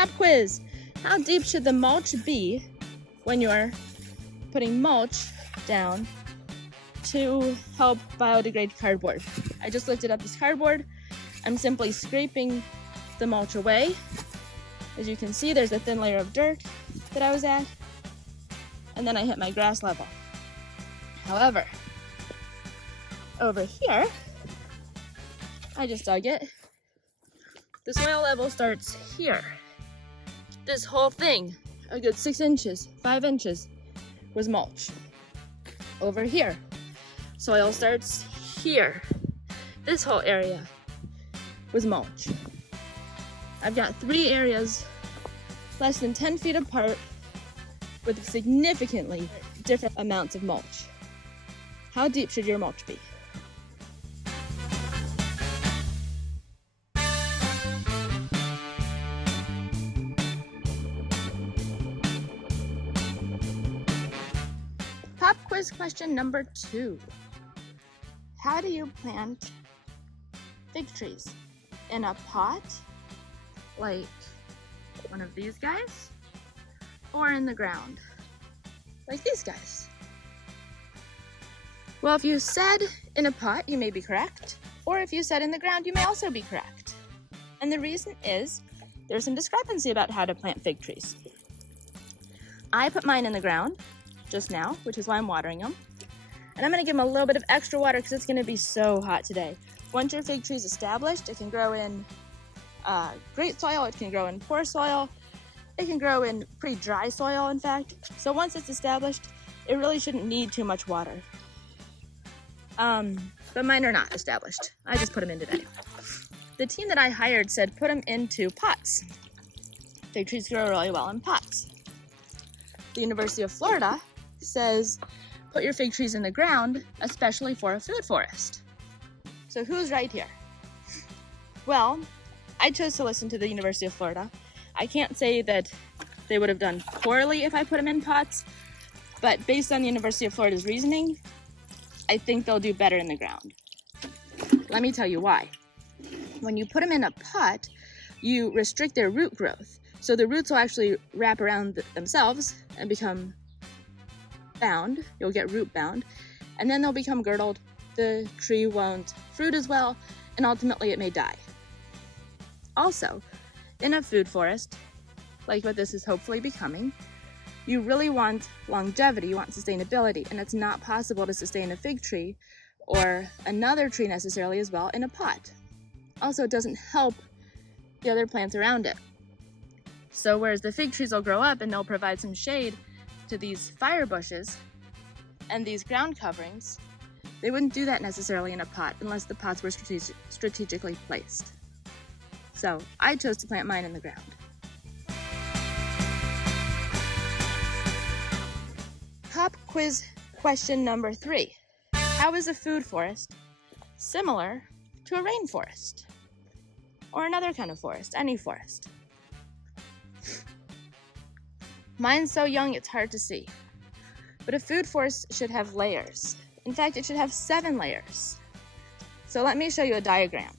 Pop quiz. How deep should the mulch be when you're putting mulch down to help biodegrade cardboard? I just lifted up this cardboard. I'm simply scraping the mulch away. As you can see, there's a thin layer of dirt that I was at, and then I hit my grass level. However, over here, I just dug it. The soil level starts here. This whole thing, a good 6 inches, 5 inches, was mulch. Over here, soil starts here. This whole area was mulch. I've got 3 areas less than 10 feet apart with significantly different amounts of mulch. How deep should your mulch be? Pop quiz question number 2. How do you plant fig trees? In a pot, like one of these guys, or in the ground, like these guys? Well, if you said in a pot, you may be correct, or if you said in the ground, you may also be correct. And the reason is there's some discrepancy about how to plant fig trees. I put mine in the ground just now, which is why I'm watering them. And I'm gonna give them a little bit of extra water because it's gonna be so hot today. Once your fig tree is established, it can grow in great soil, it can grow in poor soil, it can grow in pretty dry soil, in fact. So once it's established, it really shouldn't need too much water. But mine are not established. I just put them in today. The team that I hired said put them into pots. Fig trees grow really well in pots. The University of Florida says put your fig trees in the ground, especially for a food forest. So who's right here? Well, I chose to listen to the University of Florida. I can't say that they would have done poorly if I put them in pots, but based on the University of Florida's reasoning, I think they'll do better in the ground. Let me tell you why. When you put them in a pot, you restrict their root growth. So the roots will actually wrap around themselves and become bound. You'll get root bound, and then they'll become girdled. The tree won't fruit as well, and ultimately it may die. Also, in a food forest, like what this is hopefully becoming, you really want longevity, you want sustainability, and it's not possible to sustain a fig tree or another tree necessarily as well in a pot. Also, it doesn't help the other plants around it. So whereas the fig trees will grow up and they'll provide some shade to these fire bushes and these ground coverings, they wouldn't do that necessarily in a pot unless the pots were strategically placed. So I chose to plant mine in the ground. Pop quiz question number 3. How is a food forest similar to a rainforest? Or another kind of forest, any forest? Mine's so young it's hard to see. But a food forest should have layers. In fact, it should have 7 layers. So let me show you a diagram.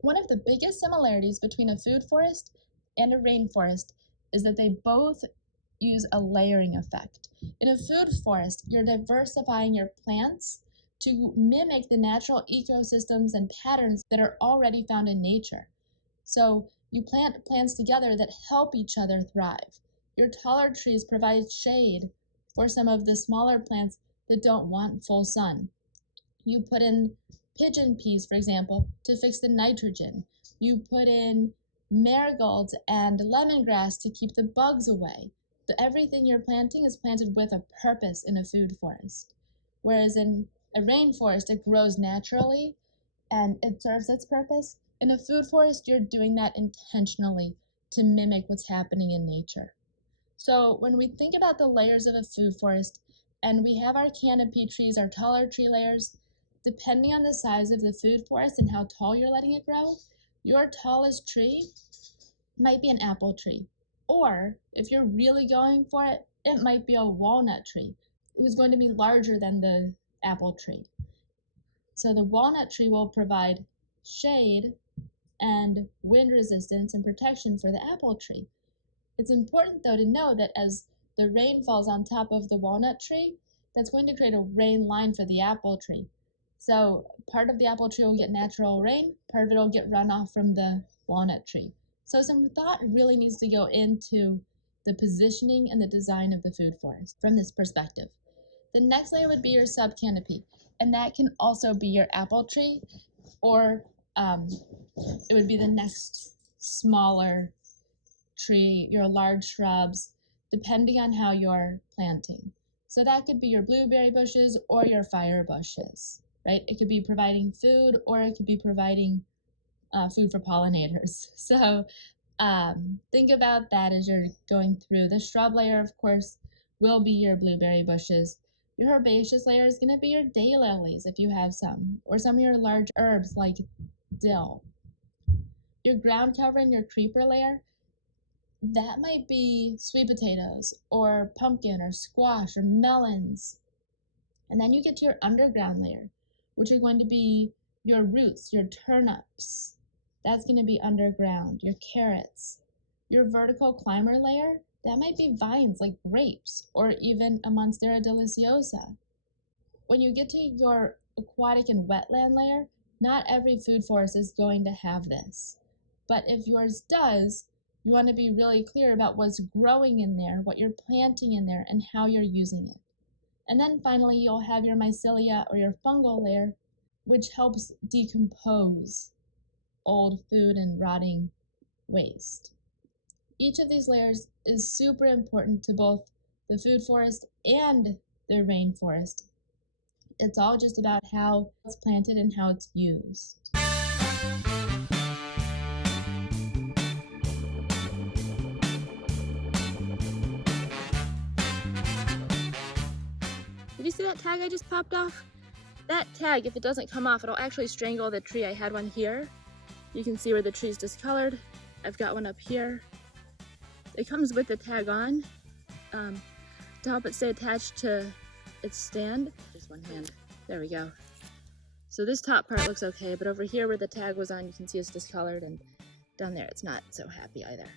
One of the biggest similarities between a food forest and a rainforest is that they both use a layering effect. In a food forest, you're diversifying your plants to mimic the natural ecosystems and patterns that are already found in nature. So you plant plants together that help each other thrive. Your taller trees provide shade for some of the smaller plants that don't want full sun. You put in pigeon peas, for example, to fix the nitrogen. You put in marigolds and lemongrass to keep the bugs away. Everything you're planting is planted with a purpose in a food forest. Whereas in a rainforest, it grows naturally and it serves its purpose. In a food forest, you're doing that intentionally to mimic what's happening in nature. So when we think about the layers of a food forest, and we have our canopy trees, our taller tree layers, depending on the size of the food forest and how tall you're letting it grow, your tallest tree might be an apple tree. Or if you're really going for it, it might be a walnut tree who's going to be larger than the apple tree. So the walnut tree will provide shade and wind resistance and protection for the apple tree. It's important though to know that as the rain falls on top of the walnut tree, that's going to create a rain line for the apple tree. So part of the apple tree will get natural rain, part of it will get runoff from the walnut tree. So some thought really needs to go into the positioning and the design of the food forest from this perspective. The next layer would be your subcanopy, and that can also be your apple tree, or it would be the next smaller tree, your large shrubs, depending on how you're planting. So that could be your blueberry bushes or your fire bushes, right? It could be providing food, or it could be providing food for pollinators. So think about that as you're going through. The shrub layer, of course, will be your blueberry bushes. Your herbaceous layer is going to be your daylilies if you have some, or some of your large herbs like dill. Your ground cover and your creeper layer, that might be sweet potatoes or pumpkin or squash or melons. And then you get to your underground layer, which are going to be your roots, your turnips. That's going to be underground, your carrots. Your vertical climber layer, that might be vines like grapes or even a Monstera deliciosa. When you get to your aquatic and wetland layer, not every food forest is going to have this. But if yours does, you want to be really clear about what's growing in there, what you're planting in there, and how you're using it. And then finally, you'll have your mycelia or your fungal layer, which helps decompose old food and rotting waste. Each of these layers is super important to both the food forest and the rainforest. It's all just about how it's planted and how it's used. Did you see that tag I just popped off? That tag, if it doesn't come off, it'll actually strangle the tree. I had one here. You can see where the tree's discolored. I've got one up here. It comes with the tag on to help it stay attached to its stand. Just one hand. There we go. So this top part looks okay, but over here where the tag was on, you can see it's discolored, and down there it's not so happy either.